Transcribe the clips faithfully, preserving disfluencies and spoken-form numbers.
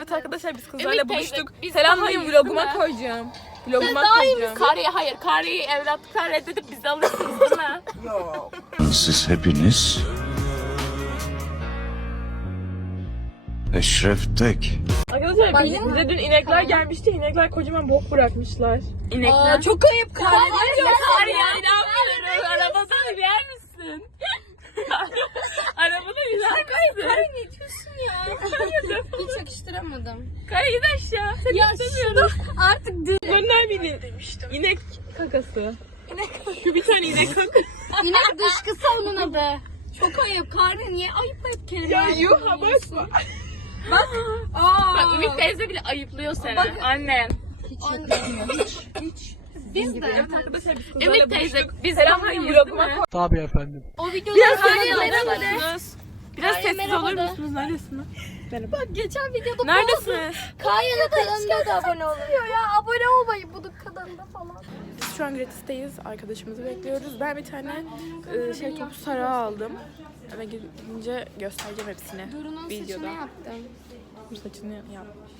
Evet arkadaşlar biz kızlarla Evet, buluştuk. biz Selamlayın, daha vloguma iyiyiz, koyacağım. Vloguma koyacağım. Kariye hayır. Kariye'yi evlatlıktan reddedip bizi alırsınız değil mi? Siz hepiniz Eşref Tek. Arkadaşlar bize, bize dün inekler gelmişti. İnekler kocaman bok bırakmışlar. İnekler. Aa, çok ayıp Kariye. Kariye inanmıyorum. Arabadan iner misin? Arabadan iner misin? Kare ne diyorsun ya? Hiç yakıştıramadım. Kariye in aşağı. Seni Ya istemiyorum. şunu artık dı- Gönder beni demiştim. İnek kakası. Şu bir tane inek kakası. İnek dışkısı onun adı. Çok ayıp. Kare niye ayıplayıp kelime Ya yuh abartma. Aa. Bak Ümit teyze bile ayıplıyor seni. Annen. Biz de. Evet arkadaşlar biz kızlarla Ümit teyze buluştuk. biz Selamlayın, Selamlayın vloguma mi? koy. Tabii efendim. O videoları Biraz Kare sessiz merhaba olur de. musunuz? Biraz Kare sessiz merhaba olur de. musunuz? Neredesiniz? Bak geçen videoda Neredesiniz? Karya'nın kanalına da abone oluyor ya. Abone olmayı bunun kanalına falan. Biz şu an gratisteyiz. Arkadaşımızı bekliyoruz. Ben bir tane e, şey topu sarı aldım. Eve gidince göstereceğim hepsini. Duru'nun videoda. saçını yaptım. Bu saçını yapmış.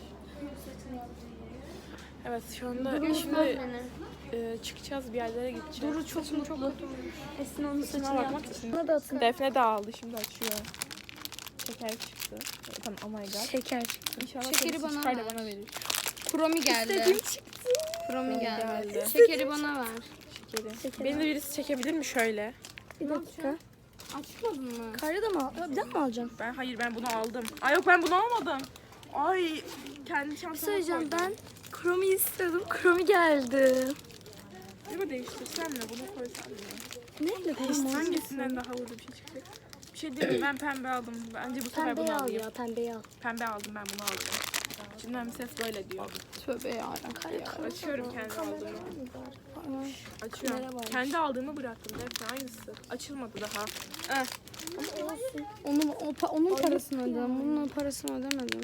Evet şu anda Duru şimdi beni. e, çıkacağız, bir yerlere gideceğiz. Duru çok mutlu. Esin onun Saçına saçını bakmak yaptı. için. Buna da atın. Defne de aldı, şimdi açıyor. Şeker çıktı. Tamam, oh my god. Şeker çıktı. İnşallah Şekeri kendisi bana çıkar da ver. bana verir. Kromi geldi. İstediğim çıktı. Kromi geldi. geldi. Şekeri bana ver. Şekeri. Beni de birisi çekebilir mi şöyle? Bir dakika. Açmadın mı? Karya da mı? Bir daha mı alacaksın? Ben hayır ben bunu aldım. Ay yok ben bunu almadım. Ay kendi çantama Söyleyeceğim koydum. ben kromi istiyordum. Kromi geldi. Acaba değiştirsem mi? Bunu koysam mı? Neyle Değiştir. Hangisinden daha uğurlu bir şey çıkacak? Bir şey değil mi? Ben pembe aldım. Bence bu sefer Pembeyi bunu al alayım. ya, pembeyi al. Pembe aldım, ben bunu aldım. İçinden bir ses böyle diyor. Tövbe ya. Açıyorum kendi aldığımı. Açıyorum. Merhaba. Kendi aldığımı bıraktım. Defne aynısı. Açılmadı daha. Eh. Onun, o, pa- onun parasını ödedim. Bunun parasını ödemedim.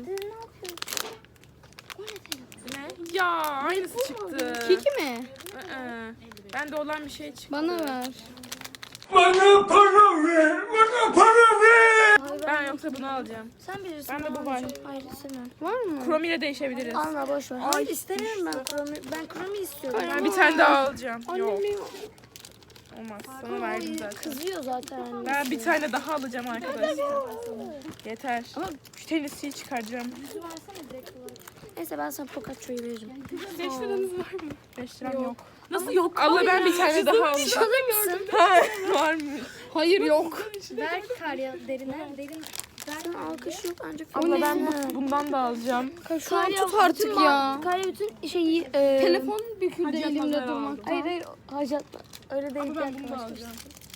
Ne? Ya aynısı çıktı. Kiki mi? Ee, ben de olan bir şey çıktı. Bana ver. Bana para ver, bana para ver. Ben yoksa bunu alacağım. Sen bilirsin. Ben de bu var. Hayır istemem. Var mı? Chrome ile değişebiliriz. Alma boş ver. Hayır istemiyorum ben kromi. Ben kromi istiyorum. Ben bir tane daha alacağım. Yok. Annem Olmaz. Sana verdim zaten. kızıyor zaten anne. Ben bir tane daha alacağım arkadaşlar. Yeter. Ama şu tenisçiyi çıkaracağım. Neyse ben sana Pocaccia'yı veririm. beş liranız var mı? beş liram yok. Nasıl yok? Allah ben bir tane daha alacağım. Mısın? Var mı? Hayır yok. Ver Karya derine. Derin. Sen alkış yok ancak. Abla ben bu- bundan da alacağım. Şu an tut artık ya. Karya bütün şeyi... E, Telefon büküldü elimde durmaktan. Hayır hayır hacatla. Öyle değil. Abla ben bunu da alacağım.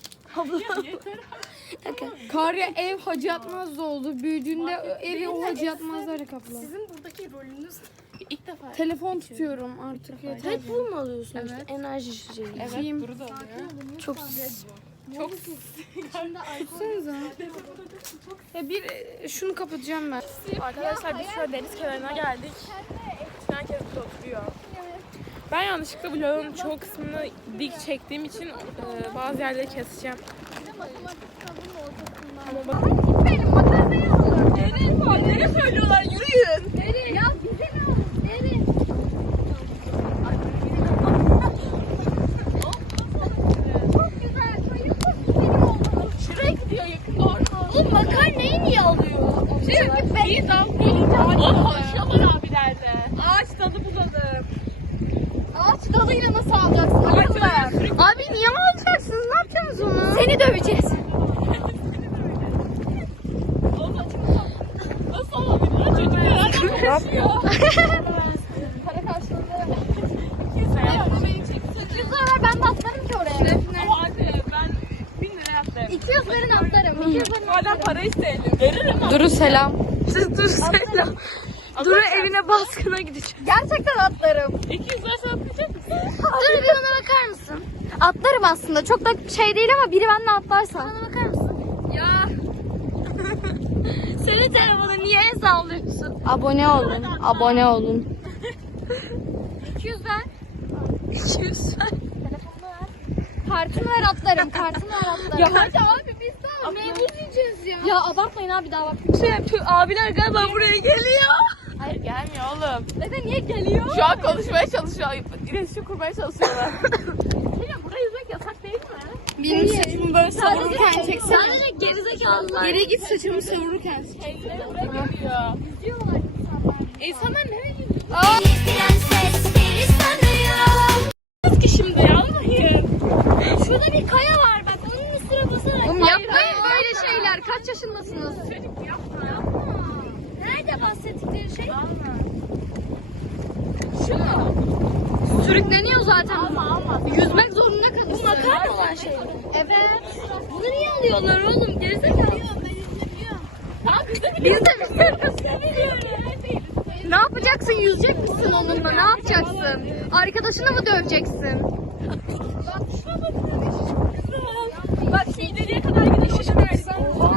Karya ev Hacı Yatmaz oldu. Büyüdüğünde evi o Hacı Yatmazları kaplar. Sizin buradaki rolünüz... İlk defa. Telefon tutuyorum artık yeter. Hep bunu mu alıyorsun işte? Enerji içeceği. Evet, Kim? Duru da alıyor. Çok Çok Tutsanıza. Ya bir e, şunu kapatacağım ben. Arkadaşlar biz şu an deniz kenarına geldik. Bütün herkes burada oturuyor. Ben yanlışlıkla vlogun çoğu kısmını dik çektiğim için e, bazı yerleri keseceğim. Benim makarnayı alın. Nereye söylüyorlar? Yürüyün. Derin. Ya bize ne alın? Derin. Çok güzel. Hayır çok benim oldu. Şuraya gidiyor yakın doğru. Oğlum makarnayı niye alıyor? Çünkü ben iyi dal Oğlum konuşuyorlar abilerde. Ağaç tadı buladım. Ağaç dalıyla nasıl alacaksın? Akıllı. Abi niye mi alacaksınız? Ne yapacaksınız onu? Seni döveceğiz. Nasıl olabilir? Çocuklar Ne yapıyor? Para karşılığında. yüz lira ver ben de atlarım ki oraya. Ama hadi ben bin liraya atlayayım. iki yüz verin atlarım. iki yüz verin Madem para isteyelim. Veririm ama. Duru selam. Dur selam. Duru evine baskına gideceğim. Gerçekten atlarım. iki yüz versen atlayacak mısın? Dur bir bana bakar mısın? Atlarım aslında. Çok da şey değil ama biri benimle atlarsa. Bana bakar mısın? Ya. Senin telefonu niye el sallıyorsun? Abone olun. Abone olun. iki yüz ver. iki yüz ver. Telefonunu ver. Kartını ver atlarım. Kartını ver atlarım. Ya hadi abi biz daha meyvuz yiyeceğiz ya. Ya abartmayın abi daha bak. Şey yapıyor, abiler galiba buraya geliyor. Ay Hayır gelmiyor oğlum. Dede niye geliyor? Şu an konuşmaya çalışıyor. İletişim kurmaya çalışıyorlar. Senin burada yüzmek yasak değil mi? Benim saçımı böyle savururken çeksene. Sadece gerizekalılar. Geri git saçımı savururken. Elleri buraya geliyor. İnsanlar nereye gidiyor? Prensesleri sanıyor. Kız ki şimdi almayın. Şurada bir kaya var bak. Onun üstüne basarak. Oğlum yapmayın böyle şeyler. Kaç yaşındasınız? Çocuk yapma yapma. Nerede bahsettikleri şey? Şu mu? Sürükleniyor zaten. Alma alma. Yüzmek zorunda kalıyorsun. Bu makarna olan şey mi? Evet. Bunu niye alıyorlar oğlum? Gerizekalı. Tamam biz de Biz de biliyoruz. biliyoruz. Ne yapacaksın? Yüzecek misin onunla? Ne yapacaksın? Arkadaşını mı döveceksin? Bak şu ileriye kadar gidelim. Şaşırırsın.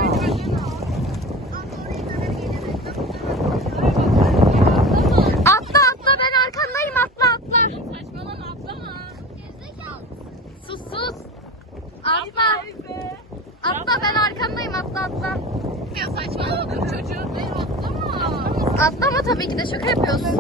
Atla atla ben arkandayım atla atla. Saçmalama atlama. Sus sus. Atla. Atla ben arkandayım atla atla. Ya saçmalama çocuğu. Ne atlama. Atlama tabii ki de şaka yapıyorsun.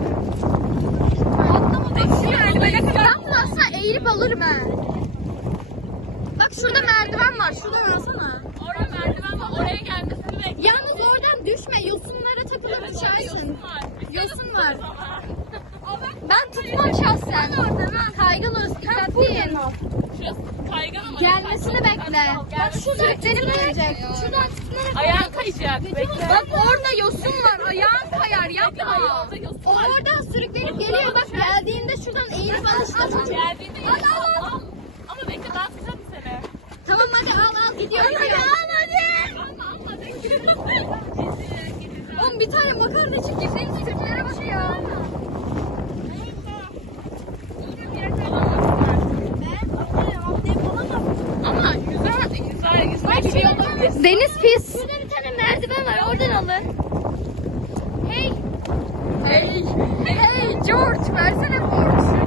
Atlama bekle yani. Ben ne kadar Ben nasıl eğilip alırım ha. Bak şurada merdiven var. Şurada oynasana. oraya merdiven var. Oraya gelmesini bekle. Yalnız oradan düşme. Yosunlara takılıp düşersin. Yosun var. Ben tutmam şahsen. Kaygan dikkatliyin. Şurası kaygan ama. Gelmesini bekle. Bak sürüklenip gelecek. Şuradan tutunarak. Ayağın kayacak. Bekle. Bak orada yosun var. Ayağın kayar. Yapma. Ayağında yosun O var. oradan sürüklenip geliyor. Bak geldiğinde şuradan eğilip alıştırma. Geldiğinde Al al al. Ama bekle daha tutacağım seni. Tamam hadi al al gidiyor. Hadi al hadi. Alma alma bekle. Oğlum bir tane makarna çekeyim. Senin sürüklere bak ya. Ama güzel, güzel, güzel bir şey olabilir. Deniz pis. Burada bir tane merdiven var. Oradan alın. Hey. Hey. Hey George versene George.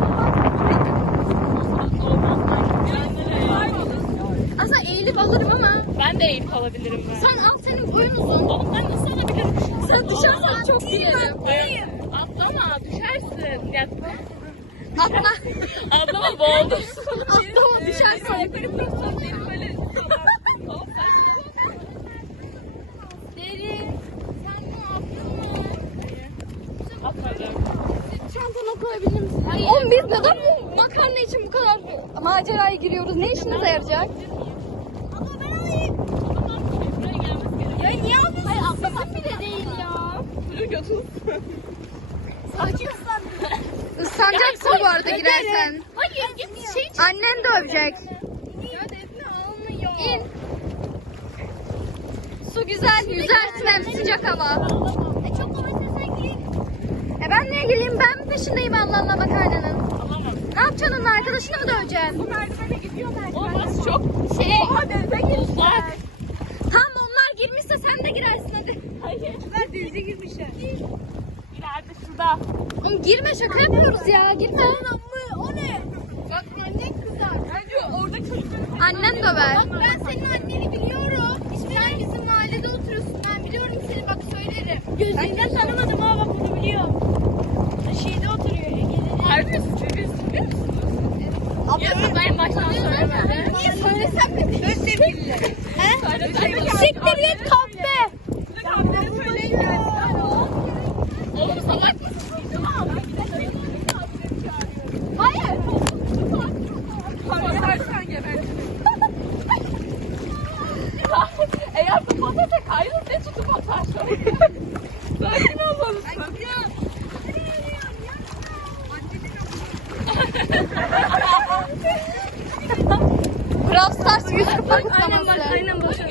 Aslında eğilip alırım ama. Ben de eğip alabilirim ben. Sen al senin boyun uzun. Oğlum ben nasıl alabilirim? Sen düşersen çok girerim. Evet. Atlama düşersin. Ya, Atla. atlama boğulursun. Atlama düşersin. Yukarı fırlatacağım seni böyle. Derin. Sen ne yaptın mı? Atmadım. Çantana koyabilir misin? Oğlum biz neden bu makarna için bu kadar maceraya giriyoruz? Ne işimize yarayacak? Buraya gelmesi gerekiyor. Ya niye alıyorsun? Hayır atlamak bile değil ya. Dur götür. Sakin ıslandın. Islanacaksın bu arada girersen. Hayır git şey Annen dövecek. Ya defne almıyor. İn. Su güzel, yüzersin hem sıcak hava. E çok domatesen giyin. E ben niye geleyim? Ben mi peşindeyim Allah Allah makarnanın? Alamam. Ne yapacaksın onun arkadaşını mı döveceksin? Merdivene gidiyor merdiven. Olmaz çok. Şey, Oha denize girmişler. tam onlar girmişse sen de girersin hadi. Hayır. Ben denize girmişler. İleride şurada. Oğlum girme şaka yapıyoruz ya girme. O ne? Bak anne kızar. Bence orada çocukların Annen döver. Bak ben senin anneni biliyorum. Sen bizim mahallede oturuyorsun. Ben biliyorum seni bak söylerim. Gözünden tanımadım ama bak bunu biliyorum. Şeyde oturuyor Ege'de. Harbi misin? Biz biliyor musunuz? Yazın ben baştan söylemedim. Niye söylesem mi? Özdemirli. Siktir git kahve. Oğlum salak mısın? Hayır. Sen gebertin. Eğer bu patata kaydı ne tutup atarsan. Sakin olmalısın. Brawl Stars yüz kupa kutlaması. Aynen bak.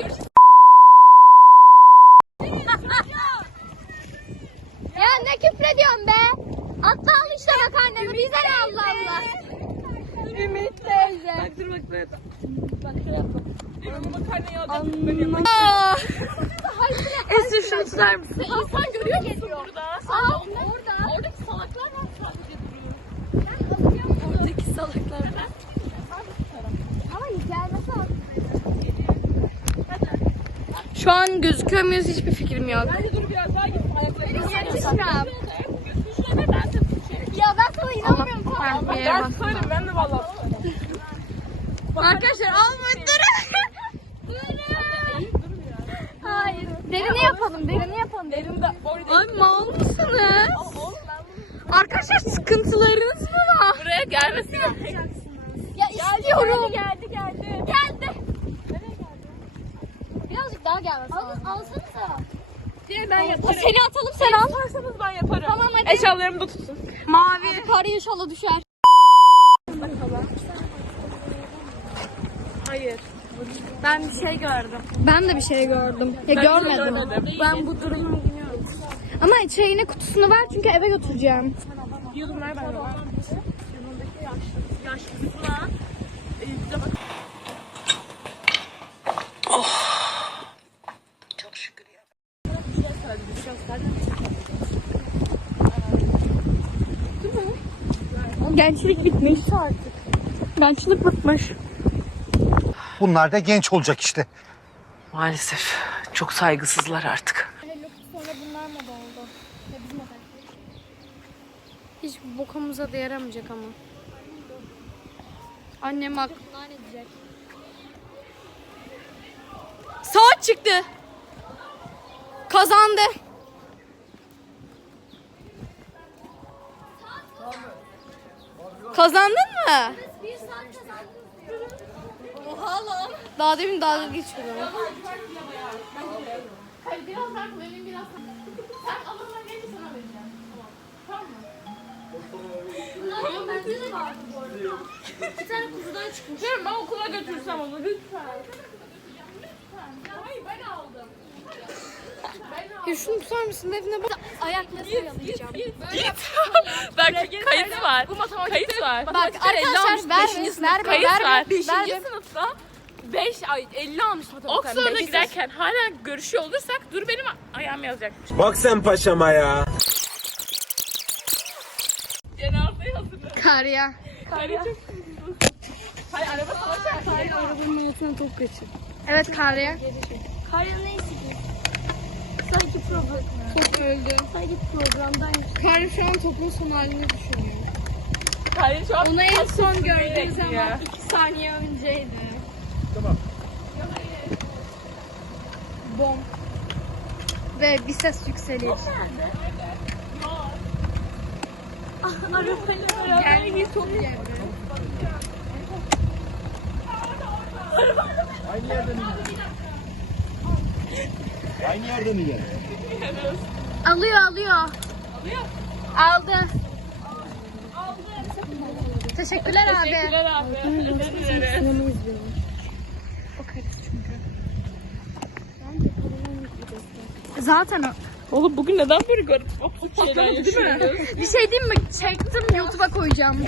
Ya ne küfrediyorsun be? Atla al işte makarnanı bize ne Allah Allah. Ümit teyze. Bak dur bak böyle. Bak şöyle yapalım. Ümit makarnayı alacağım. Ben yapayım. Esir şunu tutar mısın? İnsan görüyor musun burada? Aa orada. Oradaki salaklar var sadece duruyor. Oradaki salaklar. Ama gelmesi lazım. Şu an gözüküyor muyuz hiçbir fikrim yok. Bence dur biraz daha git. Yetişmem. Ya ben sana inanmıyorum. Tamam. Ben tutarım ben de valla. Arkadaşlar almayın durun. Hayır. Derini yapalım, derini yapalım. Derini de Ay mal mısınız? Arkadaşlar sıkıntılarınız mı var? Buraya gelmesin. Ya istiyorum. Geldi, geldi. Geldi. Birazcık daha gelmesi lazım. Al, alsanıza. Ben yaparım. Seni atalım, sen al. Yaparsanız ben yaparım. Tamam hadi. Eşyalarımı da tutsun. Mavi. Kar inşallah düşer. Hayır. Ben bir şey gördüm. Ben de bir şey gördüm. Ya görmedim. Ben bu durumu bilmiyorum. Ama şeyine kutusunu ver çünkü eve götüreceğim. Yudumlar ben de var. Yanındaki yaşlı. Yaşlı kızına. E, bize bak. Gençlik bitmiş artık. Gençlik bitmiş. Bunlar da genç olacak işte. Maalesef çok saygısızlar artık. Sonra bunlar moda oldu. Ve bizim moda. Hiç bokamıza da yaramayacak ama. Annem aklımdan edecek. Saat çıktı. Kazandı. Kazandın mı? Oha lan. Daha demin dalga geçiyordum. Bir tane kuzudan çıkmış. Verin ben okula götürsem onu lütfen. Hayır ben aldım. Ya şunu tutar mısın? Defne bak. Ayakla sayalayacağım. Git. Bak kayıt var. Bu matematik kayıt var. Bak Matematikten elli arkadaşlar almış, ver beşinci ver sınıf ver kayıt ver var. ver beşinci ver. sınıfta beş ay elli almış matematikten. Oxford'a giderken hala görüşüyor olursak dur benim ayağım yazacakmış. Bak sen paşama ya. Cenazeye hazırlan. Karya. Hayır çok Hayır araba savaşar. Hayır Arabanın altına top kaçır. Evet Karya. Karya neyse ki? Sanki program. Top öldü. Sanki programdaymış. Karya şu an topun son halini düşünüyor. Hayır şu an Onu en son gördüğüm bekliyor. zaman iki saniye önceydi. Bom. Ve bir ses yükseliyor. Geldi top geldi. Aynı yerde mi geldi? Alıyor alıyor. Aldı. Teşekkürler abi. Teşekkürler abi. Özür dilerim. Zaten o. Oğlum bugün neden böyle garip absürt şeyler yaşıyoruz? Bir şey diyeyim mi? Çektim YouTube'a koyacağım.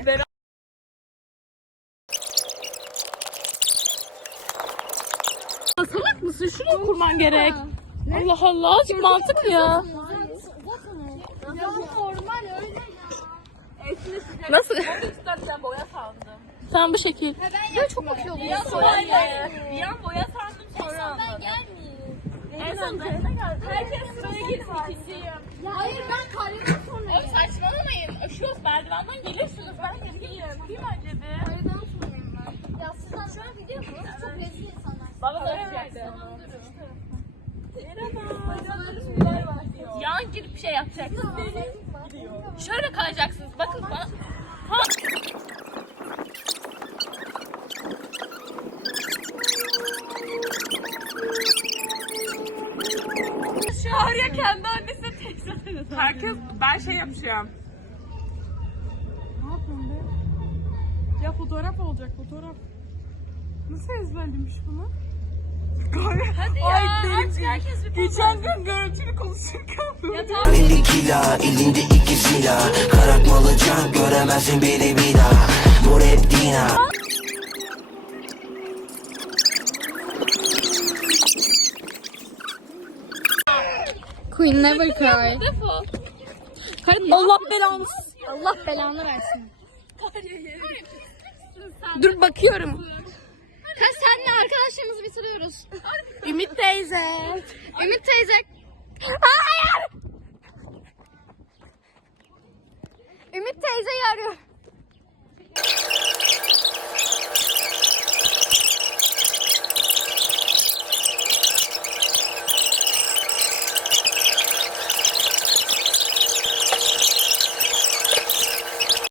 Salak mısın? Şuraya kurman gerek. Allah Allah. Azıcık mantık ya. Ya normal öyle. Nasıl? Sen boya sandım. Sen bu şekil. Ben çok bakıyor oluyor. Bir an boya sandım sonra anladım. En son derine geldim. Herkes sıraya girsin ikinciyim. Ya hayır ben Karya'dan sonra. Oğlum saçmalamayın. Aşıyoruz merdivenden geliyorsunuz. Ben geri geleyim. Değil mi önce bir? Karya'dan sonrayım ben. Ya sizden şu an gidiyor musunuz? Çok rezil insanlar. Bana da öyle yan girip bir şey yapacaksınız. Şöyle kalacaksınız. Bakın bana. Ha. Arya kendi annesine tekrar ediyor. Herkes ben şey yapacağım. Ne yapıyorsun be? Ya fotoğraf olacak fotoğraf. Nasıl ezberlemiş bunu? Hadi Ay, ya benim artık herkes bir geçen gün görüntülü konuşurken ya tamam. elli kila elinde iki silah Karartmalı can göremezsin beni bir daha Bu rap dina Queen never cry. Defol. Allah belanı. Allah belanı versin. Dur bakıyorum. Ha, senle arkadaşlarımızı bitiriyoruz. Ümit teyze. Ümit teyze. Hayır. Ümit teyzeyi arıyor.